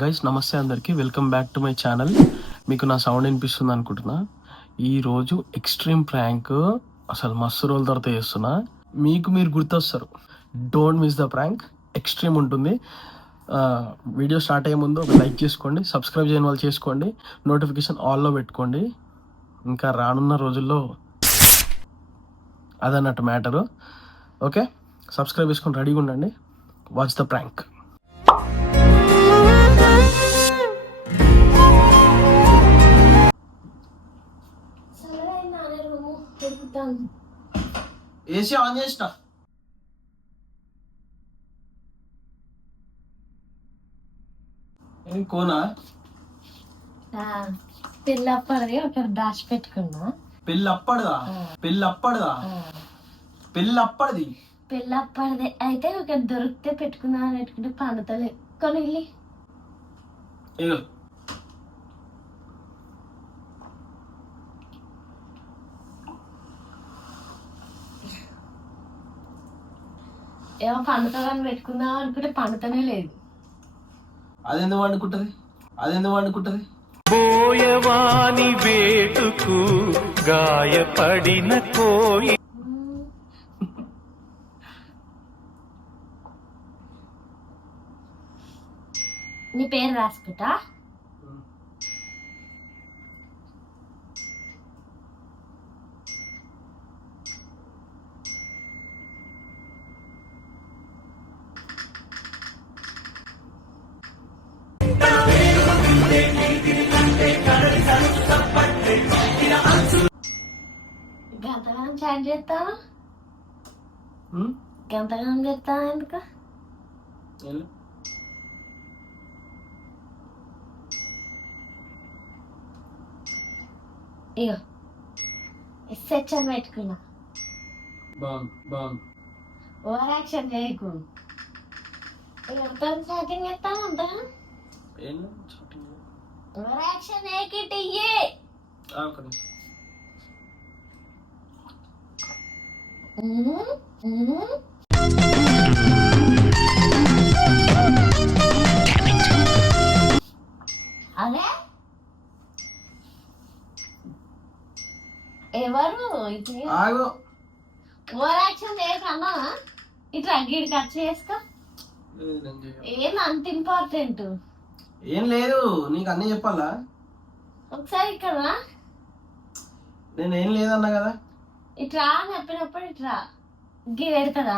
Guys నమస్తే అందరికీ. Welcome back to my channel మీకు నా సౌండ్ వినిపిస్తుంది అనుకుంటున్నా. ఈరోజు ఎక్స్ట్రీమ్ ప్రాంక్ అసలు మస్తు రోజుల తర్వాత చేస్తున్నా. మీకు మీరు గుర్తొస్తారు. Don't miss the prank extreme ఉంటుంది. వీడియో స్టార్ట్ అయ్యే ముందు ఒక లైక్ చేసుకోండి. సబ్స్క్రైబ్ చేయని వాళ్ళు చేసుకోండి. నోటిఫికేషన్ ఆల్లో పెట్టుకోండి. ఇంకా రానున్న రోజుల్లో అదన్నట్టు మ్యాటరు ఓకే సబ్స్క్రైబ్ చేసుకొని రెడీగా ఉండండి. Watch the prank AC on చేసిన కోనా పిల్లప్పటిది ఒక దాచి పెట్టుకున్నా. పెళ్ళి అప్పటిదా? పెళ్ళి అప్పటిదా? పెళ్ళి అప్పటిది? పిల్లప్పటిది అయితే ఒక దొరికితే పెట్టుకున్నా పెట్టుకుంటే పండుతలే. కొని ఏమో పండుతుందని పెట్టుకుందాం అనుకుంటే పండుతనే లేదు. అదెందుకు వండుకుంటది అదెందుకు వండుకుంటది బోయవాని వేటుకు గాయపడిన కోయి. నీ పేరు రాసుకుంటా? గంతగానం చాట్ చేస్తాను ఉం? గంతగానం చేస్తాను ఎందుకు. ఇగో అని పెట్టుకున్నా ఓవర్ యాక్షన్ చేయకు ఎవరితో చాటింగ్ చేస్తాను అంతా? ఓవర్ యాక్షన్ చేయకిట్ ఇయ్యే ఆ, ఒక్క నిమిషం. అదే ఎవరు? ఇది? ఆగు. ఓవర్ యాక్షన్ చేయకన్నా ఇట్లా గిడి చేసుకో. ఏం అంత ఇంపార్టెంట్ ఏం లేదు నీకు అన్నీ చెప్పాలా? ఒకసారి ఇక్కడ. నేను ఏం లేదన్నా కదా. ఇట్లా అని చెప్పినప్పుడు ఇట్లా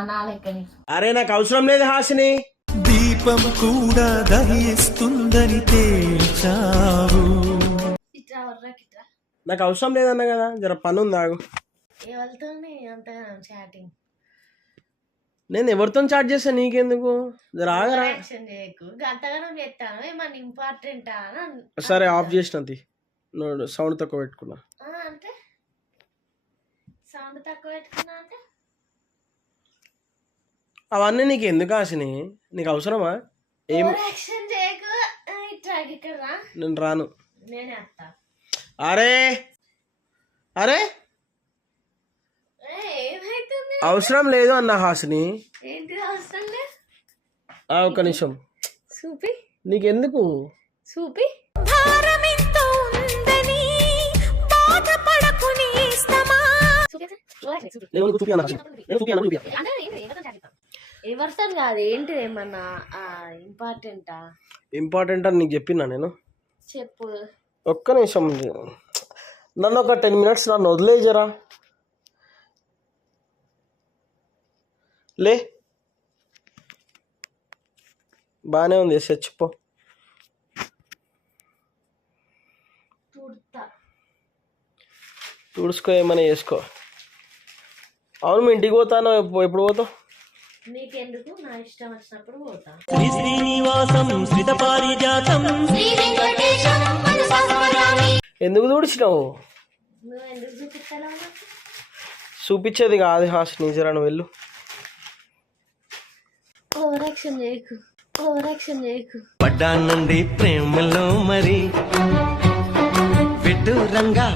నా లెక్కని అరే నాకు అవసరం లేదు హాసిని. దీపం కూడా దహిస్తుందని తేల్చావు. ఇట్లా వర్రకి ఇట్లా నాకు అవసరం లేదన్నా కదా జర పని ఉంది ఆగు. ఎవరితోని అంత చాటింగ్ నేను ఎవరితో చాట్ చేస్తా నీకెందుకు? జర ఆగరా. యాక్షన్ చేయకు. గంటగానం చేస్తాను ఏమన్నా ఇంపార్టెంట్ అని అన్- సరే ఆఫ్ నువ్వు సౌండ్ తక్కువ పెట్టుకున్నా. ఆ, అంటే సౌండ్ తక్కువ పెట్టుకున్నా అంటే? అవన్నీ నీకు ఎందుకు ఆశని? నీకు అవసరమా? ఏం యాక్షన్ చేయకు. ఇట్లా ఇక్కడ రా. నేను రాను. నేనే వస్తా అరే! అరే! ఏమైతుంది? అవసరం లేదు అన్న హాసిని. అవసరం లేదు? ఆ ఒక్క నిమిషం. చూపి నీకెందుకు? చూపి నేను. నేను కాదు ఏమన్నా ఇంపార్టెంటా ఇంపార్టెంట్ అని నీకు చెప్పినా నేను? చెప్పు. ఒక్క నిమిషం. నన్ను ఒక టెన్ మినిట్స్ నన్ను వదిలేజరా లే. బాగానే ఉంది చచ్చిపో తుడుచుకో ఏమైనా చేసుకో. అవును మీ ఇంటికి పోతాను ఎప్పు- ఎప్పుడు పోతావు? నీకెందుకు నా ఇష్టం వచ్చినప్పుడు పోతా. శ్రీ శ్రీనివాసం శ్రిత పారిజాతం. ఎందుకు నువ్వు నాకు? చూపించేది కాదు హాస్ని జరా నువ్వు వెళ్ళు చేయకు. చేయకు. పడ్డానండి ప్రేమలో మరి విడ్డూరంగా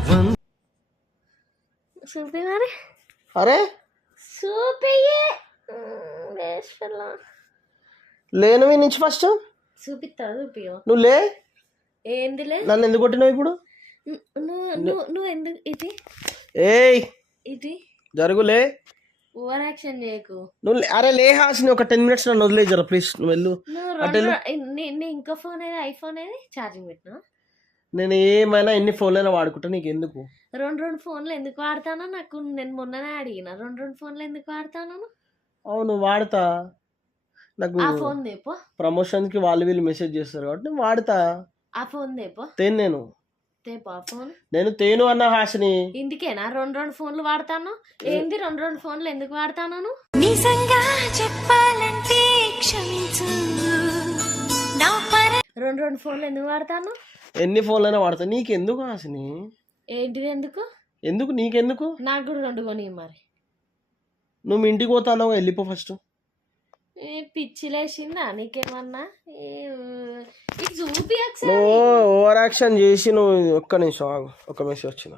చూపి మరి. అరే? లేనివి నుంచి ఫస్ట్? చూపిస్తా చూపియో నువ్వు లే. ఏందిలే నన్ను ఎందుకు కొట్టినావు ఇప్పుడు? నువ్వు నువ్వు ఎందుకు ఇది? ఏయ్. ఇది? జరుగులే ఓవర్ యాక్షన్ చేయకు. నువ్వు లే- అరే లే హాసిని ఒక టెన్ మినిట్స్ నన్ను వదిలే జర ప్లీజ్. నువ్వు వెళ్ళు. అటు ఇంకో ఫోన్ ఏది? ఐఫోన్ ఏది? ఛార్జింగ్ పెట్టినా? నేను ఏమైనా ఎన్ని ఫోన్లైనా వాడుకుంటా నీకు ఎందుకు రెండు రెండు ఫోన్లు ఎందుకు వాడతానో నాకు నేను మొన్ననే అడిగిన. రెండు రెండు ఫోన్లు ఎందుకు వాడతాను అవును వాడతా. నాకు ఆ ఫోన్ దేపో? ప్రమోషన్కి వాళ్ళు వీళ్ళు మెసేజ్ చేస్తారు కాబట్టి నేను వాడతా. ఆ ఫోన్ దేపో? తేను నేను. తేపో ఆ ఫోన్? నేను తేను అన్న హాసిని. ఇందుకేనా? రెండు రెండు ఫోన్లు వాడతాను? ఏంది రెండు రెండు ఫోన్లు ఎందుకు వాడతాను నిజంగా చెప్పాలంటే క్షమించు. రెండు రెండు ఫోన్లు ఎందుకు వాడతాను? ఎన్ని ఫోన్లైనా వాడతా. నీకు ఎందుకు హాసిని? ఏంటిది ఎందుకు? ఎందుకు? నీకెందుకు? నాకు కూడా రెండు కొని మరి. నువ్వు ఇంటికి పోతానో వెళ్ళిపో ఫస్ట్. ఏ పిచ్చి లేచిందా నీకేమన్నా? ఏ, ఇది చూపి ఒకసారి. నువ్వు ఓవర్ యాక్షన్ చేసి నువ్వు ఒక్క నిమిషం ఆగు. ఒక మెసేజ్ వచ్చిన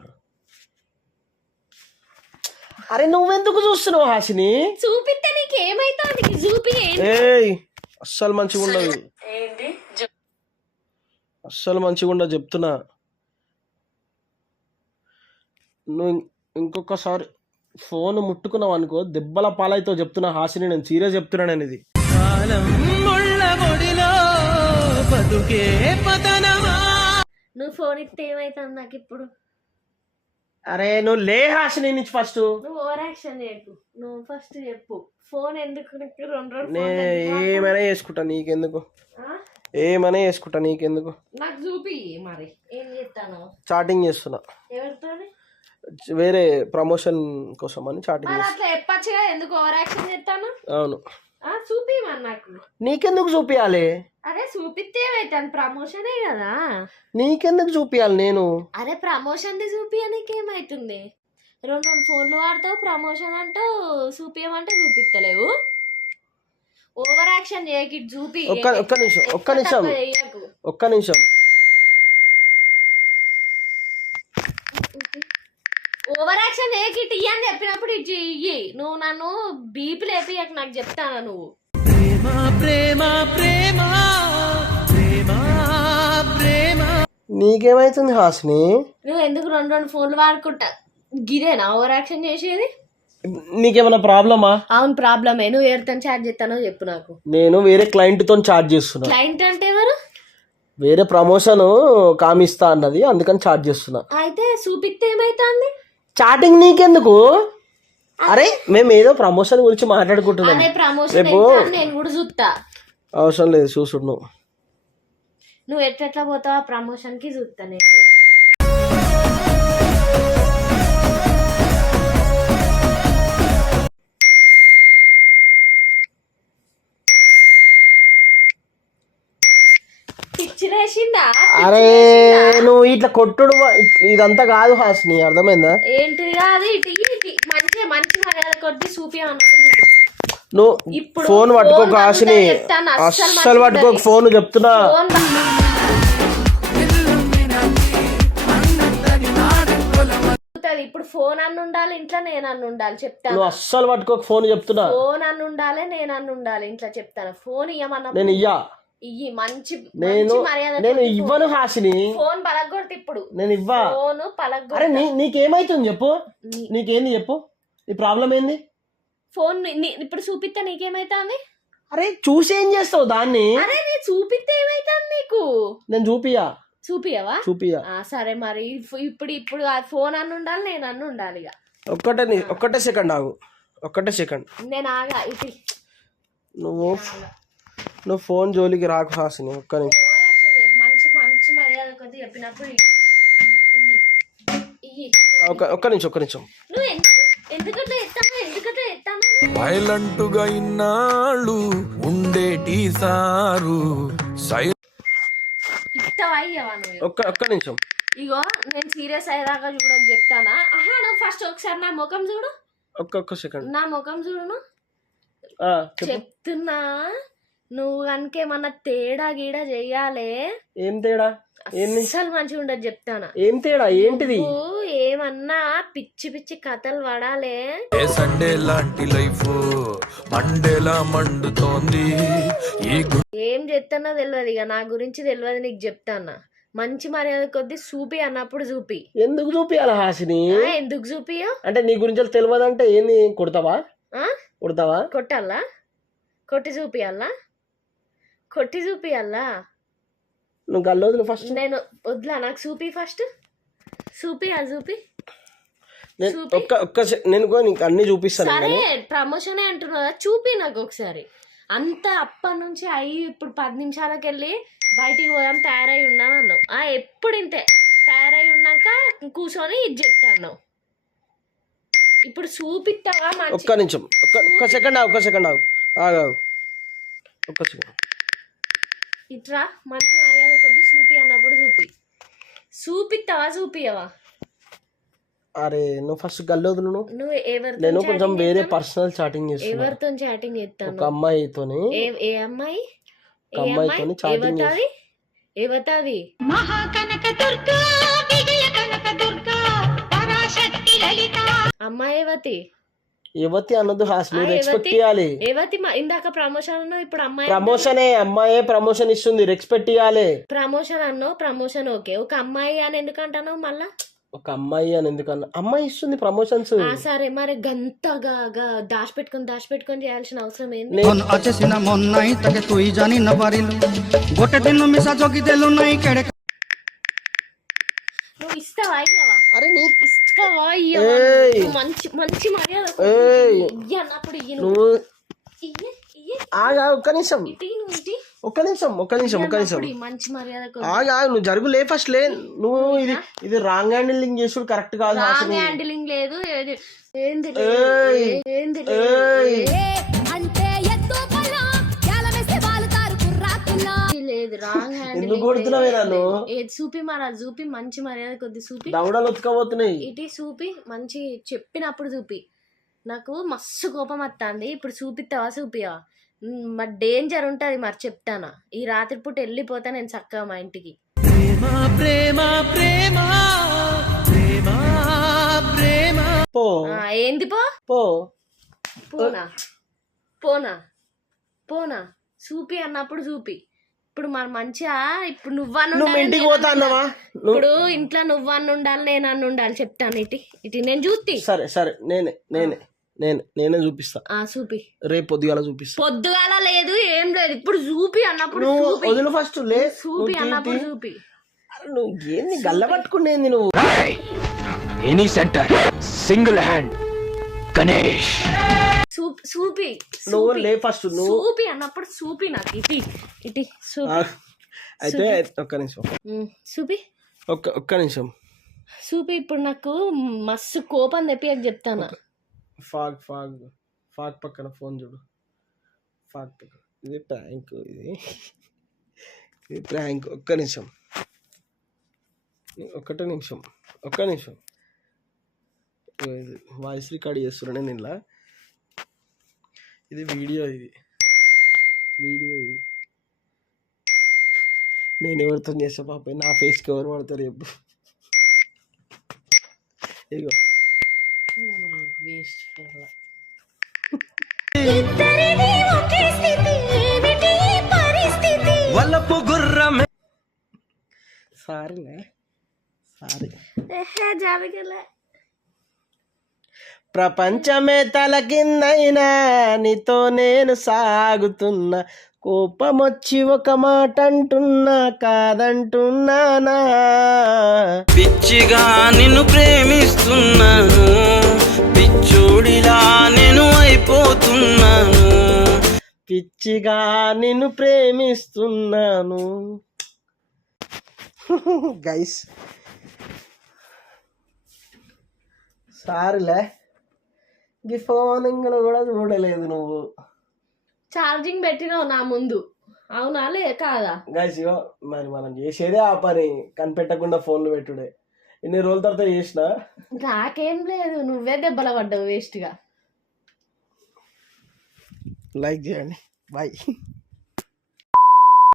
అరే నువ్వెందుకు చూస్తున్నావు హాసిని? చూపిస్తే నీకేమైతుంది? నీకు చూపి? ఏయ్ అస్సలు మంచిగా ఉండదు ఏంటి అస్సలు మంచిగా ఉండదు చెప్తున్నా. నువ్వు ఇంకొకసారి ఫోన్ ముట్టుకున్నావు అనుకో దెబ్బల పాలైతో చెప్తున్నా హాసిని నేను సీరియస్ చెప్తున్నా నేను ఇది కాలం ముళ్ళ ఒడిలో బతుకే పతనమా? నువ్వు ఫోన్ ఇస్తే ఏమైతుంది నాకు ఇప్పుడు? అరే నువ్వు లే హాసిని నుంచి ఫస్ట్. నువ్వు ఓవర్ యాక్షన్ చేయకు. నువ్వు ఫస్ట్ చెప్పు. ఫోన్ ఎందుకు రెండు ఎందుకు? ఏమైనా చేసుకుంటా నీకెందుకు? ఆ? ఏమైనా చేసుకుంటా నీకెందుకు? నాకు చూపి మరి. ఏం చేస్తాను? చాటింగ్ చేస్తున్నా. వేరే ప్రమోషన్ కోసం అని చాటింగ్ అట్లా చెప్పచ్చుగా ఎందుకు ఓవర్ యాక్షన్ చేస్తాను? అవును. చూపి నాకు. నీకెందుకు చూపియాలి? అరే చూపిస్తే ప్రమోషనే కదా. నీకెందుకు చూపియాలి నేను? అరే ప్రమోషన్ది చూపియనికి ఏమైతుంది రెండు రెండు ఫోన్లు వాడతావు ప్రమోషన్ అంటావు చూపియమంటే చూపిస్తలేవు ఓవర్ యాక్షన్ చేయకి చూపి. ఒక్క ఒక్క నిమిషం ఒక్క నిమిషం. ఒక్క నిమిషం. ఓవర్ యాక్షన్ చేయకి ఇయ్యి అని చెప్పినప్పుడు ఇటు ఇయ్యి. నువ్వు నన్ను బీపీ లేపియకు నాకు చెప్తాను నువ్వు? ప్రేమ ప్రేమ ప్రేమ. ప్రేమ ప్రేమ. నీకేమైతుంది హాసిని? నువ్వు ఎందుకు రెండు రెండు ఫోన్లు వాడుకుంటా? గిదేనా ఓవర్ యాక్షన్ చేసేది? నీకేమైనా ప్రాబ్లమా? అవును ప్రాబ్లమే. నువ్వు ఎవరితో చార్జ్ చేస్తానో చెప్పు నాకు. నేను వేరే క్లయింట్తో చార్జ్ చేస్తున్నా. క్లయింట్ అంటే ఎవరు? వేరే ప్రమోషన్ కామిస్తా అన్నది అందుకని చార్జ్ చేస్తున్నా. అయితే చూపిస్తే ఏమైతుంది? చాటింగ్ నీకెందుకు? అరే మేము ఏదో ప్రమోషన్ గురించి మాట్లాడుకుంటున్నాం. అదే ప్రమోషన్ రేపు నేను కూడా చూస్తా అవసరం లేదు చూసుడు నువ్వు. నువ్వు ఎట్లెట్లా పోతావు ఆ ప్రమోషన్కి చూస్తా నేను కూడా. అరే నువ్వు ఇట్లా కొట్టుడు ఇదంతా కాదు హాసిని అర్థమైందా? ఏంటిది కాదు ఇటు ఇయ్యి, ఇటు మంచిగా మంచి మర్యాద కొద్ది చూపించమన్నప్పుడు చూపి. నువ్వు ఇప్పుడు ఫోన్ పట్టుకోక హాసిని అస్సలు పట్టుకోక. ఫోన్ చెప్తున్నా. ఇప్పుడు ఫోన్ అన్న ఉండాలి ఇంట్లో నేను అన్న ఉండాలి చెప్తాను. నువ్వు అస్సలు పట్టుకోక ఫోన్ చెప్తున్నా. ఫోన్ అన్న ఉండాలి నేను అన్న ఉండాలి ఇంట్లో చెప్తాను. ఫోన్ ఇయ్యమన్నప్పుడు నేను ఇయ్యా. ఇయ్యి మంచి నేను నేను ఇవ్వను హాసిని. ఫోన్- పలగొడతా ఇప్పుడు. నేను ఇవ్వా. ఫోన్ అరే పలగొడతా నీ నీకేమైతుంది చెప్పు? నీకేంది చెప్పు? నీ ప్రాబ్లం ఏంది? ఫోన్ ఇప్పుడు చూపిస్తే నీకేమైతుంది? అరే చూసి ఏం చేస్తావు దాన్ని? అరే నీ చూపిస్తే ఏమైతుంది నీకు? నేను చూపియా చూపియవా చూపియా సరే మరి ఇప్పుడు ఇప్పుడు ఫోన్ అన్న ఉండాలి నేను అన్న ఉండాలి ఇక. ఒక్కటే ఒక్కటే సెకండ్ ఆగు. ఒక్కటే సెకండ్. నేను ఆగా ఇటు. నువ్వు నువ్వు ఫోన్ జోలికి రాకు హాసిని ఒక్క నిమిషం. మంచి మంచి మర్యాద కొద్ది చెప్పినప్పుడు ఇయ్యి. ఒక్క నిమిషం ఒక్క నిమిషం. వైలెంటుగా ఇన్నాళ్ళు ఉండేటి సారు. ఒక్క ఒక్క నిమిషం. ఇగో నేను సీరియస్ అయ్యేదాకా చూడక చెప్తానా? ఆహా నువ్వు ఫస్ట్ ఒకసారి నా ముఖం చూడు. ఒక్క ఒక్క సెకండ్. నా ముఖం చూడును చెప్తున్నా. నువ్వు కనుక ఏమన్నా తేడా గీడా చెయ్యాలే? ఏం తేడా? ఏంది? అస్సలు మంచిగా ఉండదు చెప్తానా? ఏం తేడా? ఏంటిది? నువ్వు ఏమన్నా పిచ్చి పిచ్చి కథలు పడాలే? ఏ సండే లాంటి లైఫ్ మండేలా మండుతోంది. ఏం చెప్తానో తెలియదు ఇక నా గురించి తెలియదు నీకు చెప్తానా? మంచి మర్యాద కొద్ది చూపి అన్నప్పుడు చూపి. ఎందుకు చూపియాలి హాసిని? ఆ, ఎందుకు చూపియో? అంటే నీ గురించి తెలియదు అంటే ఏంది? కొడతావా? ఆ? కొడతావా? కొట్టాలా? కొట్టి చూపియాలా? కొట్టి చూపియాలా నువ్వు గల్లోదులు ఫస్ట్ నేను వద్దులా నాకు చూపి ఫస్ట్ చూపి అది చూపి. నేను చూపి. ఒక్క ఒక్క సె- నేను కూడా నీకు అన్ని చూపిస్తాను సరే కానీ. ప్రమోషనే అంటున్నా చూపి నాకు ఒకసారి. అంత అప్పటి నుంచి అయ్యి ఇప్పుడు పది నిమిషాలకి వెళ్ళి బయటికి పోదాం తయారై ఉన్నాను అన్నావు. ఆ ఎప్పుడు ఇంతే. తయారై ఉన్నాక కూర్చొని ఇది చెప్తాను ఇప్పుడు చూపిస్తావా మంచి ఒక్క నిమిషం. ఒక్క ఒక్క సెకండ్ ఆగు ఒక్క సెకండ్ ఆగు. ఆగు ఆగు. ఒక్క సెకండ్. ఇట్రా మంచి మర్యాద కొద్ది చూపి అన్నప్పుడు చూపి. చూపిస్తావా చూపియవా అరే నువ్వు ఫస్ట్ గల్లోదులు నువ్వు. నువ్వు ఎవరితో నేను కొంచెం chatting వేరే చేస్తావు? పర్సనల్ చాటింగ్ చేస్తున్నా. ఎవరితో చాటింగ్ ఒక చేస్తాను అమ్మాయితోని. ఏ ఏ అమ్మాయి? ఒక ఏ అమ్మాయితోని అమ్మాయి chatting ఏవతాది ఏవతాది మహాకనక దుర్గా విజయ కనక దుర్గా పరాశక్తి లలిత. అమ్మాయి ఏవతి యువతి అన్నది అసలు రెస్పెక్ట్ ఇవ్వాలి యువతి ఇందాక ప్రమోషన్ ఇప్పుడు అమ్మాయి ప్రమోషన్ అమ్మాయే ప్రమోషన్ ఇస్తుంది రెస్పెక్ట్ ఇవ్వాలి ప్రమోషన్ అన్నో ప్రమోషన్ ఓకే. ఒక అమ్మాయి అని ఎందుకంటానో మళ్ళా? ఒక అమ్మాయి అని ఎందుకన్నా అమ్మాయి ఇస్తుంది ప్రమోషన్స్ సరే మరి గంతగా దాచి పెట్టుకొని దాచి పెట్టుకొని చేయాల్సిన అవసరం ఏంటి వచ్చేసిన మొన్న జాని గొట్టె తిన్ను జోకి నువ్వు ఇస్తావా అరే మంచి మంచి మర్యాద అన్నప్పుడు నువ్వు. ఆగా ఒక్క నిమిషం. ఒక్క నిమిషం ఒక్క నిమిషం ఒక్క నిమిషం. మంచి మర్యాద ఆగా నువ్వు జరుగు లే. ఫస్ట్ లే నువ్వు ఇది ఇది రాంగ్ హ్యాండిలింగ్ చేసుడు కరెక్ట్ కాదు రాంగ్ హ్యాండిలింగ్ లేదు ఏది ఏంది. రాంగ్ హ్యాండిలింగ్ ఎందుకు కొడుతున్నావే నన్ను? ఏది చూపి మరి అది చూపి మంచి మర్యాద కొద్ది చూపి. దవడలు ఇటీ చూపి మంచి చెప్పినప్పుడు చూపి. నాకు మస్తు కోపం వస్తుంది ఇప్పుడు చూపిస్తావా చూపియవా? మ్, మరి డేంజర్ ఉంటుంది మరి చెప్తానా. ఈ రాత్రిపూట వెళ్ళిపోతా నేను చక్కగా మా ఇంటికి. ప్రేమ ప్రేమ ప్రేమ. ప్రేమ ప్రేమ. పో. ఆ, ఏంది పో? పో. పోనా? పోనా? పోనా? చూపి అన్నప్పుడు చూపి. ఇప్పుడు మన మంచిగా ఇప్పుడు నువ్వన్న నువ్వు ఇంటికి నేనన్న పోతా అన్నావా? ఇప్పుడు ఇంట్లో నువ్వన్న ఉండాలి నేను అన్న ఉండాలి చెప్తాను ఇటు. ఇటు నేను చూస్తి సరే సరే. నేనే నేనే నేనే నేనే చూపిస్తా. ఆ చూపి. రేపు పొద్దుగాల చూపిస్తా. పొద్దుగాల లేదు ఏం లేదు. ఇప్పుడు చూపి అన్నప్పుడు వదిలి ఫస్ట్ లే. చూపి అన్నప్పుడు చూపి. అరే నువ్వు ఏంది గల్ల పట్టుకునేది నువ్వు? Any centre single hand Ganesh చూపి నువ్వు. లే ఫస్ట్ నువ్వు చూపి అన్నప్పుడు చూపి నాకు. ఇటు ఇటు ఆ, అయితే ఒక్క నిమిషం. చూపి ఒక్క ఒక్క నిమిషం. చూపి ఇప్పుడు నాకు మస్తు కోపం తెప్పి చెప్తాను. ఫాగ్ ఫాగ్ ఫాగ్ పక్కన ఫోన్ చూడు. ఫాగ్ పక్కన. ఇది ప్రాంక్ ఇది. ఇది ప్రాంక్ ఒక్క నిమిషం. ఒక్కటే నిమిషం. ఒక్క నిమిషం. వాయిస్ రికార్డ్ చేస్తున్నా నేను ఇలా. ఇది వీడియో ఇది. వీడియో ఇది. నేను ఎవరితో చేసా పాప నా ఫేస్కి ఎవరు పడతారు చెప్పు. ఇదిగో. వేస్ట్ వల్లపు గుర్రమే సారీనే? సారీ. జరగలే ప్రపంచమే తల కిందైనా నీతో నేను సాగుతున్నా. కోపమొచ్చి ఒక మాట అంటున్నా కాదంటున్నానా? పిచ్చిగా నిన్ను ప్రేమిస్తున్నాను. పిచ్చోడిలా నేను అయిపోతున్నాను. పిచ్చిగా నిన్ను ప్రేమిస్తున్నాను. గైస్ సారీలే ఈ ఫోన్ ఇందులో కూడా చూడలేదు నువ్వు ఛార్జింగ్ పెట్టినావు నా ముందు అవునా లే కాదా గైస్ ఇగో మరి మనం చేసేదే ఆ పని కనిపెట్టకుండా ఫోన్లు పెట్టుడే ఇన్ని రోజుల తర్వాత చేసిన నాకేం లేదు నువ్వే దెబ్బల పడ్డావు వేస్ట్గా లైక్ చేయండి బాయ్